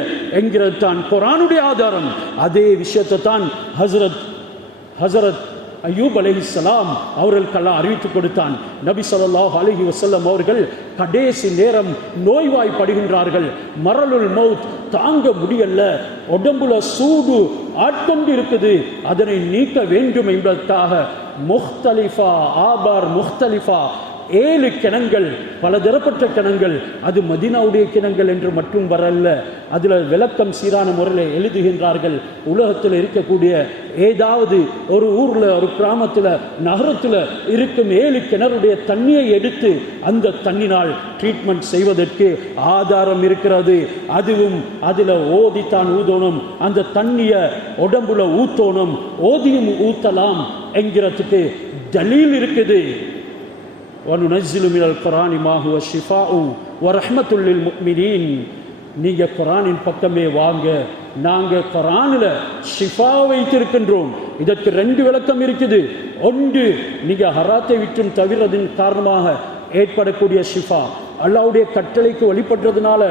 என்கிறது தான் குர்ஆனுடைய ஆதாரம். அதே விஷயத்தை தான் ஹஜ்ரத் அய்யூப் அலைஹிஸ்ஸலாம் அவர்களுக்கெல்லாம் அறிவித்து கொடுத்தான். நபி ஸல்லல்லாஹு அலைஹி வஸல்லம் அவர்கள் கடைசி நேரம் நோய்வாய்ப்படுகின்றார்கள். மரலுல் மவுத் தாங்க முடியல, உடம்புல சூடு ஆட்கொண்டு இருக்குது, அதனை நீக்க வேண்டும் என்பதற்காக முஹ்தலிஃபா ஆபார் முஹ்தலிஃபா 7 கிணங்கள், பல தரப்பட்ட கிணங்கள், அது மதீனாவுடைய கிணங்கள் என்று மட்டும் வரல்ல. அதில் விளக்கம் சீரான முறையில் எழுதுகின்றார்கள். உலகத்தில் இருக்கக்கூடிய ஏதாவது ஒரு ஊரில், ஒரு கிராமத்தில், நகரத்தில் இருக்கும் 7 கிணறுடைய தண்ணியை எடுத்து அந்த தண்ணினால் ட்ரீட்மெண்ட் செய்வதற்கு ஆதாரம் இருக்கிறது. அதுவும் அதில் ஓதித்தான் ஊதணும், அந்த தண்ணியை உடம்புல ஊத்தணும், ஓதியும் ஊத்தலாம் என்கிறதுக்கு தலீல் இருக்குது. وَنُنَزِّلُ مِنَ الْقُرْآنِ مَا هُوَ شِفَاءٌ وَرَحْمَةٌ لِلْمُؤْمِنِينَ. நீங்கள் குர்ஆனின் பக்கமே வாங்க, நாங்கள் குர்ஆனில் ஷிஃபா வைத்திருக்கின்றோம். இதற்கு 2 விளக்கம் இருக்குது. ஒன்று, நீங்கள் ஹராத்தை விட்டும் தவிரதின் காரணமாக ஏற்படக்கூடிய ஷிஃபா, அல்லாஹ்வுடைய கட்டளைக்கு வழிபடுறதுனால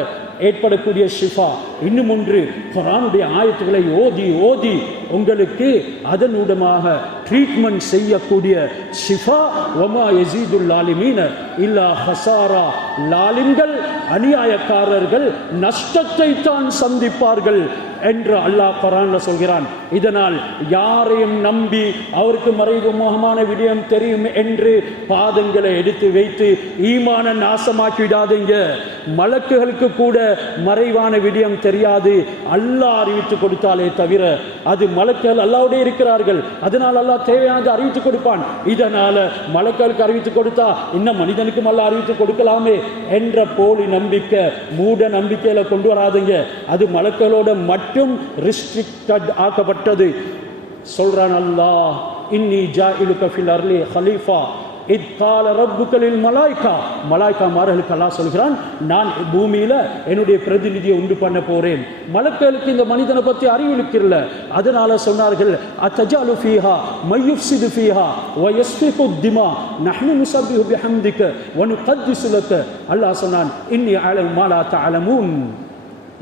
ஏற்படக்கூடிய ஷிஃபா. இன்னும் ஒன்று, குர்ஆனுடைய ஆயத்துக்களை ஓதி ஓதி உங்களுக்கு அதனூடமாக ட்ரீட்மெண்ட் செய்யக்கூடிய ஷிஃபா. வமா யஸீதுல் லாலிமீன இல்லா ஹஸாரா. லாலிம்கள், அநியாயக்காரர்கள் நஷ்டத்தை தான் சந்திப்பார்கள் என்று அல்லாஹ் குர்ஆன்ல சொல்கிறான். இதனால் யாரையும் நம்பி அவருக்கு மறைமுகமான விடயம் தெரியும் என்று பாதங்களை எடுத்து வைத்து ஈமான நாசமாக்கி விடாதீங்க. மலக்குகளுக்கு கூட மறைவான விடயம் தெரியாது, அல்லாஹ் அறிவித்து கொடுத்தாலே தவிர. அது மலக்குகள் அல்லாஹ்வுடைய இருக்கிறார்கள், அதனால் அல்லாஹ் தேவையானது அறிவித்து கொடுப்பான். இதனால மலக்குகளுக்கு அறிவித்து கொடுத்தா இன்னும் மனிதனுக்கும் அல்லாஹ் அறிவித்து கொடுக்கலாமே என்ற போலி நம்பிக்கை, மூட நம்பிக்கையில கொண்டு வராதீங்க. அது மலக்குகளோட மட்டும் ரெஸ்ட்ரிக்டட் ஆக்கப்பட்டது. சொல்றான் அல்லாஹ், இன்னி ஜாயிலுக ஃபில் அர்லி ஹலீஃபா இத் கால ரப்புகலில் மலாய்கா. மலாய்க்காமார்களுக்கு அல்லாஹ் சொல்கிறான், நான் பூமியில என்னுடைய பிரதிநிதியை உண்டு பண்ண போறேன். மலக்களுக்கு இந்த மனிதனை பற்றி அறிவிக்கல, அதனால சொன்னார்கள், அத்தஜாலு ஃபீஹா மய்யுஃப்ஸிது ஃபீஹா வ யஸ்ஃபிகு திமா நஹ்னு நுஸப்பிஹு பிஹம்திக வ நுகத்திஸு லக. அல்லாஹ் சொன்னான், இன்னி அலமு மா லா தஅலமூன்.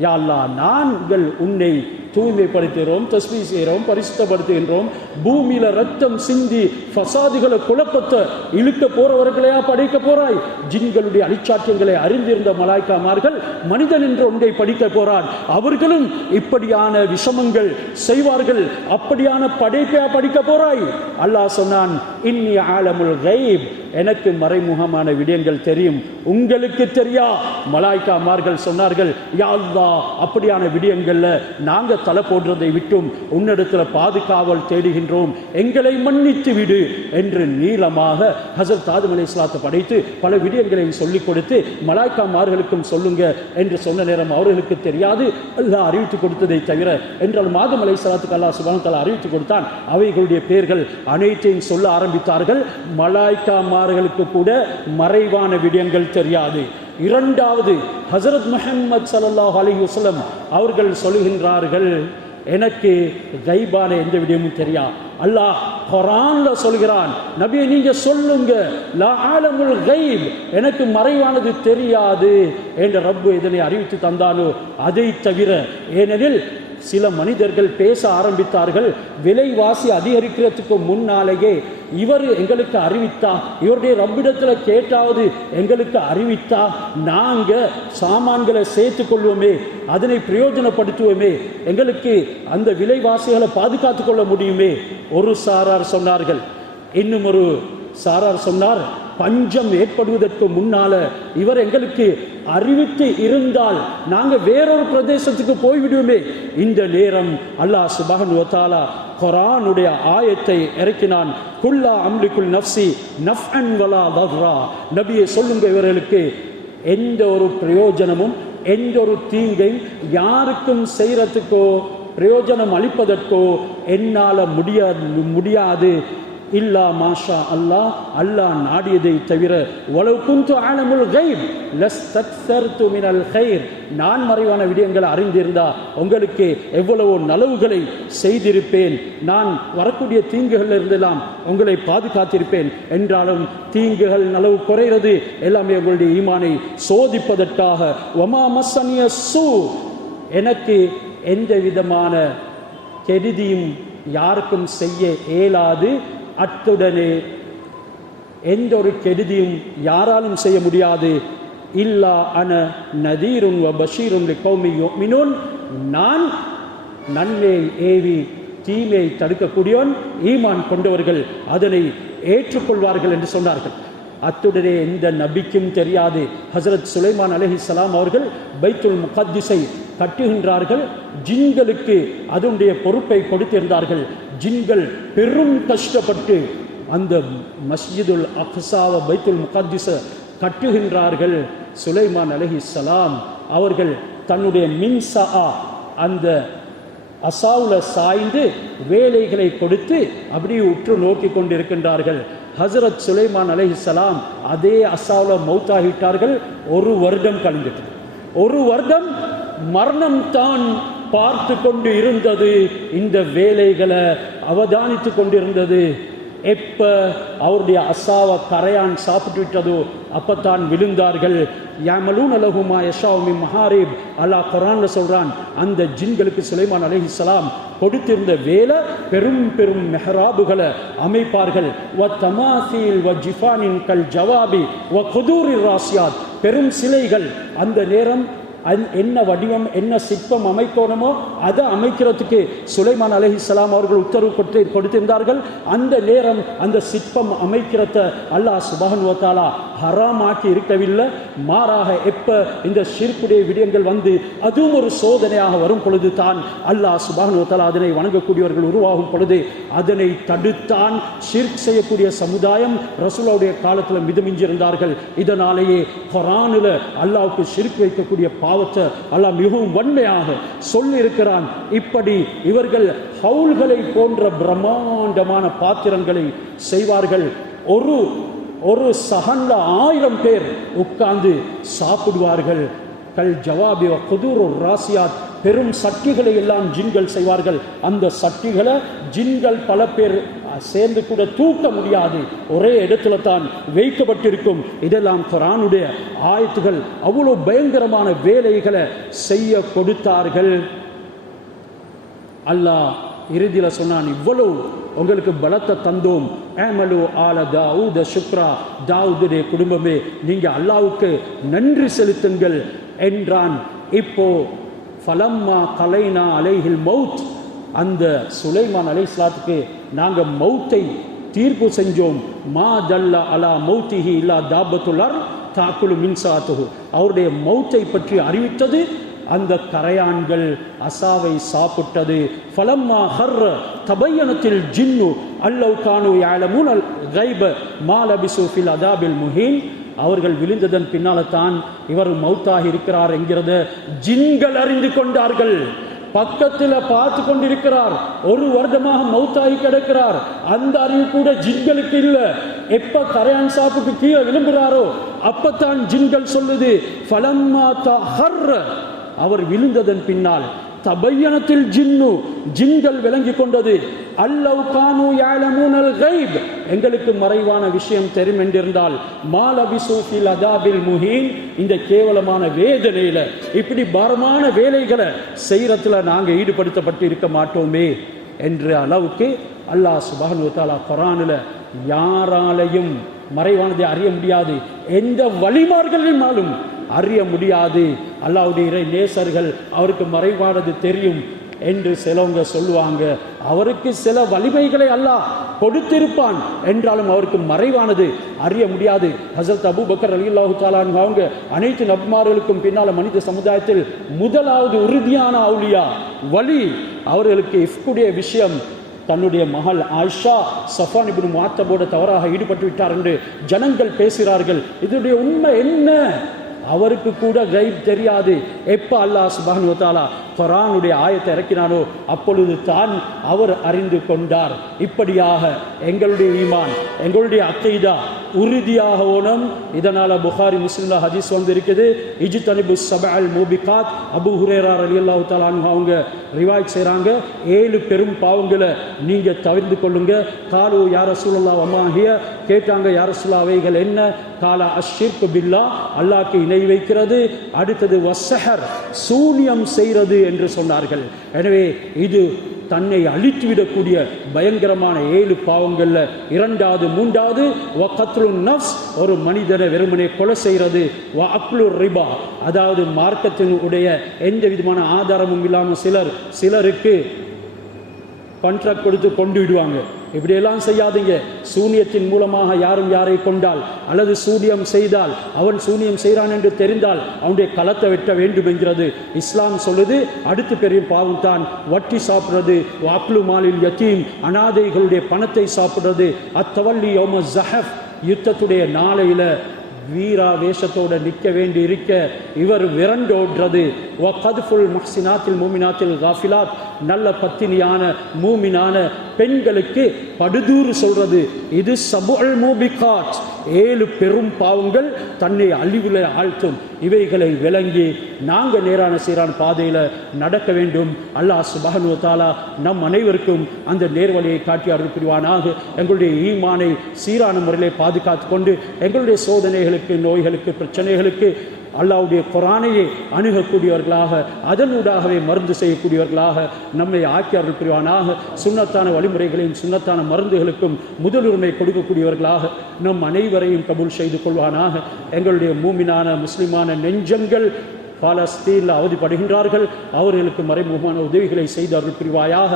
யா அல்லாஹ், நாங்கள் உன்னை தூய்மைப்படுத்துகிறோம், தஸ்பீஹ் செய்கிறோம், பரிசுத்தப்படுத்துகின்றோம். பூமியில ரத்தம் சிந்தி ஃபசாதுகளை குழப்பத்தை இழுக்க போறவர்களையா படைக்க போறாய்? ஜின்களுடைய அழிச்சாட்டியங்களை அறிந்திருந்த மலாய்க்காமார்கள் மனிதன் என்ற ஒன்றை படிக்க போறான். அவர்களும் இப்படியான விஷமங்கள் செய்வார்கள். அப்படியான படைப்பையா படிக்க போறாய்? அல்லாஹ் சொன்னான், இன்னி ஆலமுல் கைப், எனக்கு மறைமுகமான விடயங்கள் தெரியும், உங்களுக்கு தெரியா. மலாய்க்காமார்கள் சொன்னார்கள், யா அல்லாஹ், அப்படியான விடயங்கள்ல நாங்க தலை போடுறதை விட்டும் உன்னிடத்துல பாதுகாவல் தேடுகின்றோம், எங்களை மன்னித்து விடு என்று நீளமாக ஹஸரத் ஆதம் அலைஹிஸ்ஸலாத்தை படைத்து பல விடயங்களையும் சொல்லிக் கொடுத்து மலாய்க்காமார்களுக்கும் சொல்லுங்க என்று சொன்ன நேரம் அவர்களுக்கு தெரியாது, அல்லாஹ் அறிவித்து கொடுத்ததை தவிர. என்றால் ஆதம் அலைஹிஸ்ஸலாத்துக்கு அல்லாஹ் சுப்ஹானஹு வ தஆலா அறிவித்து கொடுத்தான். அவைகளுடைய பெயர்கள் அனைத்தையும் சொல்ல ஆரம்பித்தார்கள். மலாய்க்காமார்களுக்கு கூட மறைவான விடயங்கள் தெரியாது. இரண்டாவது, ஹஸரத் முஹம்மது ஸல்லல்லாஹு அலைஹி வஸல்லம் அவர்கள் சொல்கின்றார்கள், எனக்கு கைபான எந்த விடயமும் தெரியா. அல்லாஹ் குர்ஆன்ல சொல்கிறான், நபியே நீங்க சொல்லுங்க, லா ஆலமுல் கைப், எனக்கு மறைவானது தெரியாது என்று ரப்பு இதனை அறிவித்து தந்தானோ அதை தவிர. ஏனெனில் சில மனிதர்கள் பேச ஆரம்பித்தார்கள், விலைவாசி அதிகரிக்கிறதுக்கு முன்னாலேயே இவர் எங்களுக்கு அறிவித்தா, இவருடைய ரப்பிடத்தில் கேட்டாவது எங்களுக்கு அறிவித்தா நாங்க சாமான்களை சேர்த்து கொள்வோமே, அதனை பிரயோஜனப்படுத்துவோமே, எங்களுக்கு அந்த விலைவாசிகளை பாதுகாத்து கொள்ள முடியுமே. ஒரு சாரார் சொன்னார்கள். இன்னும் ஒரு சாரார் சொன்னார், பஞ்சம் ஏற்படுவதற்கு முன்னால இவர் எங்களுக்கு அறிவித்து இருந்தால் நாங்க வேறொரு பிரதேசத்துக்கு போய்விடுவோமே. இந்த நேரம் அல்லாஹ் சுப்ஹானஹு வ தஆலா குர்ஆனுடைய ஆயத்தை இறக்கினான், குல்லா அம்லிகுல் நஃப்ஸி நஃப்அன் வலா தர்ரா. நபியே சொல்லுங்க, இவர்களுக்கு எந்த ஒரு பிரயோஜனமும் எந்த ஒரு தீங்கையும் யாருக்கும் செய்யறதுக்கோ பிரயோஜனம் அளிப்பதற்கோ என்னால முடியாது. இல்லா மாஷா அல்லாஹ், அல்லாஹ் நாடியதை தவிர. வலவ் குன்து ஆலமுல் கைப் லஸ்தக்ஸர்து மினல் கைர், நான் மறைவான விடயங்களை அறிந்திருந்தா உங்களுக்கு எவ்வளவோ நலவுகளை செய்திருப்பேன், நான் வரக்கூடிய தீங்குகள் இருந்தெல்லாம் உங்களை பாதுகாத்திருப்பேன். என்றாலும் தீங்குகள் நலவு குறைகிறது எல்லாமே உங்களுடைய ஈமானை சோதிப்பதற்காக. வமா மஸ்ஸனிய சூ, எனக்கு எந்த விதமான கெடுதியும் யாருக்கும் செய்ய இயலாது. அத்துடனே எந்த ஒரு கெடுதியும் யாராலும் செய்ய முடியாது. இல்லா அன நதீருன் வ பஷீருன் லிகௌமி யுமினூன், நான் நன்மை ஏவி தீமை தடுக்கக்கூடியவன், ஈமான் கொண்டவர்கள் அதனை ஏற்றுக்கொள்வார்கள் என்று சொன்னார்கள். அத்துடனே எந்த நபிக்கும் தெரியாது. ஹஸரத் சுலைமான் அலைஹிஸ்ஸலாம் அவர்கள் பைத்துல் முகத்திஸை கட்டுகின்றார்கள். ஜின்களுக்கு அதனுடைய பொறுப்பை கொடுத்திருந்தார்கள். ஜின்கள் பெரும் கஷ்டப்பட்டு அந்த மஸ்ஜிதுல் அக்ஸாவ பைத்துல் முகத்திஸை கட்டுகின்றார்கள். சுலைமான் அலைஹிஸ்ஸலாம் அவர்கள் தன்னுடைய மின்சா அந்த அசாவுல சாய்ந்து வேலைகளை கொடுத்து அப்படியே உற்று நோக்கி கொண்டிருக்கின்றார்கள். ஹஸரத் சுலைமான் அலைஹிஸ்ஸலாம் அதே அசாவுல மௌத்தாகிட்டார்கள். ஒரு வருடம் கழிந்துட்டது. ஒரு வருடம் மரணம் தான் பார்த்து கொண்டு இருந்தது, இந்த வேலைகளை அவதானித்து கொண்டிருந்தது. எப்ப அவருடைய அசாவை கரையான் சாப்பிட்டு விட்டதோ அப்பத்தான் விழுந்தார்கள். யாமலூன லஹு மா யஷாஉ மின் மஹாரிப், அல்லாஹ் குர்ஆன்ல சொல்றான், அந்த ஜின்களுக்கு சுலைமான் அலைஹிஸ்ஸலாம் கொடுத்திருந்த வேலை பெரும் பெரும் மெஹராபுகளை அமைப்பார்கள். வ தமாசீல் வ ஜிஃபானின் கல் ஜவாபி வ குதூரிர் ராசியாத், பெரும் சிலைகள். அந்த நேரம் என்ன வடிவம் என்ன சிற்பம் அமைக்கணுமோ அதை அமைக்கிறதுக்கு சுலைமான் அலைஹிஸ்ஸலாம் அவர்கள் உத்தரவு கொடுத்திருந்தார்கள். அந்த நேரம் அந்த சிற்பம் அமைக்கிறத அல்லாஹ் சுப்ஹானஹு வ தஆலா ஹராமாக்கி இருக்கவில்லை. மாறாக எப்ப இந்த ஷிர்க்குடைய விடயங்கள் வந்து அதுவும் ஒரு சோதனையாக வரும் பொழுது தான் அல்லாஹ் சுப்ஹானஹு வ தஆலா அதனை வணங்கக்கூடியவர்கள் உருவாகும் பொழுது அதனை தடுத்தான். ஷிர்க் செய்யக்கூடிய சமுதாயம் ரசூலுடைய காலத்தில் மிதமிஞ்சிருந்தார்கள். இதனாலேயே குர்ஆனில் அல்லாஹ்வுக்கு ஷிர்க் வைக்கக்கூடிய பாவத்தை அல்லாஹ் மிகவும் வன்மையாக சொல்லியிருக்கிறான். இப்படி இவர்கள் ஹவுல்களை போன்ற பிரம்மாண்டமான பாத்திரங்களை செய்வார்கள். ஒரு சஹன்ல 1000 பேர் உட்கார்ந்து சாப்பிடுவார்கள். கல் ஜவாபி குதூர் ராசியாத், பெரும் சட்டிகளை எல்லாம் ஜின்கள் செய்வார்கள். அந்த சட்டிகளை ஜின்கள் பல பேர் சேர்ந்து கூட தூக்க முடியாது, ஒரே இடத்துல தான் வைக்கப்பட்டிருக்கும். இதெல்லாம் குர்ஆனுடைய ஆயத்துகள். அவ்வளவு பயங்கரமான வேலைகளை செய்ய கொடுத்தார்கள். அல்லாஹ் இறுதியில் சொன்னான், இவ்வளவு உங்களுக்கு பலத்தை தந்தோம். ஆமலு ஆல தாவூத சுக்ரா, தாவூதுடைய குடும்பமே நீங்க அல்லாஹ்வுக்கு நன்றி செலுத்துங்கள் என்றான். இப்போ ஃபலம்மா கலைனா அலைஹில் மௌத், அந்த சுலைமான் அலைஹிஸ்ஸலாத்துக்கு நாங்க மௌத்தை தீர்ப்பு செஞ்சோம். மா தல்ல அலா மௌத்திஹி இல்லா தாபத்துல் அர்த் தாக்குலு மின்சாத்துஹு, அவருடைய மௌத்தை பற்றி அறிவித்தது அந்த கரையான்கள் அசாவை சாப்பிட்டது. ஃபலம்மா ஹர்ர தபையனத்தில் ஜின்னு அல்லவ் கானு யஅலமூன அல் கைப மா லபிசு ஃபில் அதாபில் முஹீன், அவர்கள் விழுந்ததன் பின்னால தான் இவர் மௌத்தாகி இருக்கிறார் என்கிறத ஜின்கள் அறிந்து கொண்டார்கள். பக்கத்தில் பார்த்து கொண்டிருக்கிறார், 1 வருடமாக மௌத்தாகி கிடக்கிறார். அந்த அறிவு கூட ஜின்களுக்கு இல்லை. எப்ப கரையான் சாப்பிட்டு கீழே விழும்புறாரோ அப்பத்தான் ஜின்கள் சொல்லுது ஃபலம்மா தஹர்ர, அவர் விழுந்ததன் பின்னால் தபையனத்தில் ஜின்னு, ஜின்கள் விளங்கி கொண்டது. அல்லவ் கானு யஅலமூனல் கைப், எங்களுக்கு மறைவான விஷயம் தெரியும் என்றிருந்தால் மாலபிசு ஃபில் அதாபில் முஹீன், இந்த கேவலமான வேதனையில இப்படி பாரமான வேலைகளை செய்யறதுல நாங்கள் ஈடுபடுத்தப்பட்டு இருக்க மாட்டோமே என்ற அளவுக்கு அல்லாஹ் சுப்ஹானஹு வ தஆலா குர்ஆனில் யாராலையும் மறைவானதை அறிய முடியாது, எந்த வழிமார்களினாலும் அறிய முடியாது. அல்லாஹ்வுடைய இறை நேசர்கள் அவருக்கு மறைவானது தெரியும் என்று சிலவங்க சொல்லுவாங்க. அவருக்கு சில வலிமைகளை அல்லாஹ் கொடுத்திருப்பான், என்றாலும் அவருக்கு மறைவானது அறிய முடியாது. ஹஸரத் அபூபக்கர் ரலியல்லாஹு தஆலா அன்ஹு அவங்க அனைத்து நபிமார்களுக்கும் பின்னால மனித சமுதாயத்தில் முதலாவது உறுதியான அவுலியா வலி. அவர்களுக்கு இஃப்குடைய விஷயம், தன்னுடைய மகள் ஆயிஷா சஃபான் இப்னு முஅத்தபோட தவறாக ஈடுபட்டு விட்டார் என்று ஜனங்கள் பேசுகிறார்கள். இதனுடைய உண்மை என்ன? அவருக்கு கூட கைப் தெரியாது. எப்ப அல்லாஹ் சுப்ஹானஹு வ தஆலா குர்ஆனுடைய ஆயத்தை இறக்கினானோ அப்பொழுது தான் அவர் அறிந்து கொண்டார். இப்படியாக எங்களுடைய ஈமான், எங்களுடைய அக்கீதா உறுதியாக ஓணும். இதனால புகாரி முஸ்லிம்ல ஹதீஸ் வந்திருக்குது, இஜ்தனிபு ஸபஅல் மூபிகாத். அபூ ஹுரைரா ரலியல்லாஹு தஆலா அன்ஹு அவங்க ரிவாயத் செய்றாங்க, 7 பெரும் பாவங்களை நீங்க தவிர்த்து கொள்ளுங்க. காலு யா ரசூலுல்லாஹ் வமா ஹிய, கேட்டாங்க யா ரசூலுல்லாஹ் அவைகள் என்ன? காலா அஷ்ஷிர்கு பில்லாஹ், அல்லாஹ்க்கு இணை வைக்கிறது. அடுத்தது வஸ்ஸஹர், சூனியம் செய்கிறது என்று சொன்னார்கள். எனவே இது தன்னை அழித்துவிடக்கூடிய பயங்கரமான 7 பாவங்கள்ல 2வது 3வது வகத்லுன் நஃப்ஸ், ஒரு மனிதனை வெறுமனே கொலை செய்கிறது. வஅக்லுர் ரிபா, அதாவது மார்க்கத்தினுடைய எந்த விதமான ஆதாரமும் இல்லாமல் சிலருக்கு கான்ட்ராக்ட் கொடுத்து கொண்டு விடுவாங்க. இப்படியெல்லாம் செய்யாதீங்க. சூனியத்தின் மூலமாக யாரும் யாரை கொண்டால் அல்லது சூனியம் செய்தால், அவன் சூனியம் செய்கிறான் என்று தெரிந்தால் அவனுடைய களத்தை வெட்ட வேண்டும் என்கிறது இஸ்லாம் சொல்லுது. அடுத்து பெரிய பாவம் தான் வட்டி சாப்பிடுறது, வாக்லு மாலில் யத்தீம், அனாதைகளுடைய பணத்தை சாப்பிடுறது. அத்தவல்லி யௌம ஸஹஃப், யுத்தத்துடைய நாளையில வீரா வேஷத்தோட நிற்க வேண்டி இருக்க இவர் விரண்டோடுறது. வகத்ஃபுல் முஹ்சினாத்தில் மூமினாத்தில் காஃபிலாத், நல்ல பத்தினியான மூமினான பெண்களுக்கு படுதூறு சொல்றது. இது சபுல் மூபிகாத், 7 பெரும் பாவங்கள் தன்னை அழிவில் ஆழ்த்தும். இவைகளை விளங்கி நாங்கள் நேரான சீரான பாதையில் நடக்க வேண்டும். அல்லாஹ் சுப்ஹானஹு வ தஆலா நம் அனைவருக்கும் அந்த நேர்வழியை காட்டி அருள் புரிவானாக. எங்களுடைய ஈமானை சீரான முறையிலே பாதுகாத்து கொண்டு எங்களுடைய சோதனைகளுக்கு, நோய்களுக்கு, பிரச்சனைகளுக்கு அல்லாஹ்வுடைய குர்ஆனையை அணுகக்கூடியவர்களாக, அதனூடாகவே மருந்து செய்யக்கூடியவர்களாக நம்மை ஆக்கி அருள் புரிவானாக. சுன்னத்தான வழிமுறைகளையும் சுன்னத்தான மருந்துகளுக்கும் முதலுரிமை கொடுக்கக்கூடியவர்களாக நம் அனைவரையும் கபூல் செய்து கொள்வானாக. எங்களுடைய மூமினான முஸ்லிமான நெஞ்சங்கள் பாலஸ்தீனில் அவதிப்படுகின்றார்கள். அவர்களுக்கு மறைமுகமான உதவிகளை செய்து அருள் புரிவாயாக.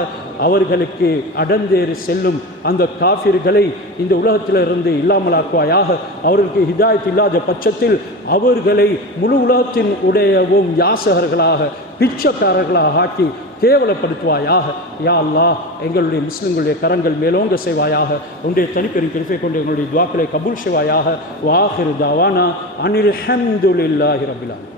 அவர்களுக்கு அடந்தேறி செல்லும் அந்த காஃபிர்களை இந்த உலகத்திலிருந்து இல்லாமலாக்குவாயாக. அவர்களுக்கு ஹிதாயத் இல்லாத பட்சத்தில் அவர்களை முழு உலகத்தின் உடையவும் யாசகர்களாக, பிச்சைக்காரர்களாக ஆக்கி கேவலப்படுத்துவாயாக. யா அல்லாஹ், எங்களுடைய முஸ்லிம்களுடைய கரங்கள் மேலோங்க செய்வாயாக. உன்னுடைய தனிப்பெரும் கிருபை கொண்டு எங்களுடைய துஆக்களை கபூல் செய்வாயாக. வாஹிரு தாவானா அனில் ஹம்துலில்லாஹி ரப்பில் ஆலமீன்.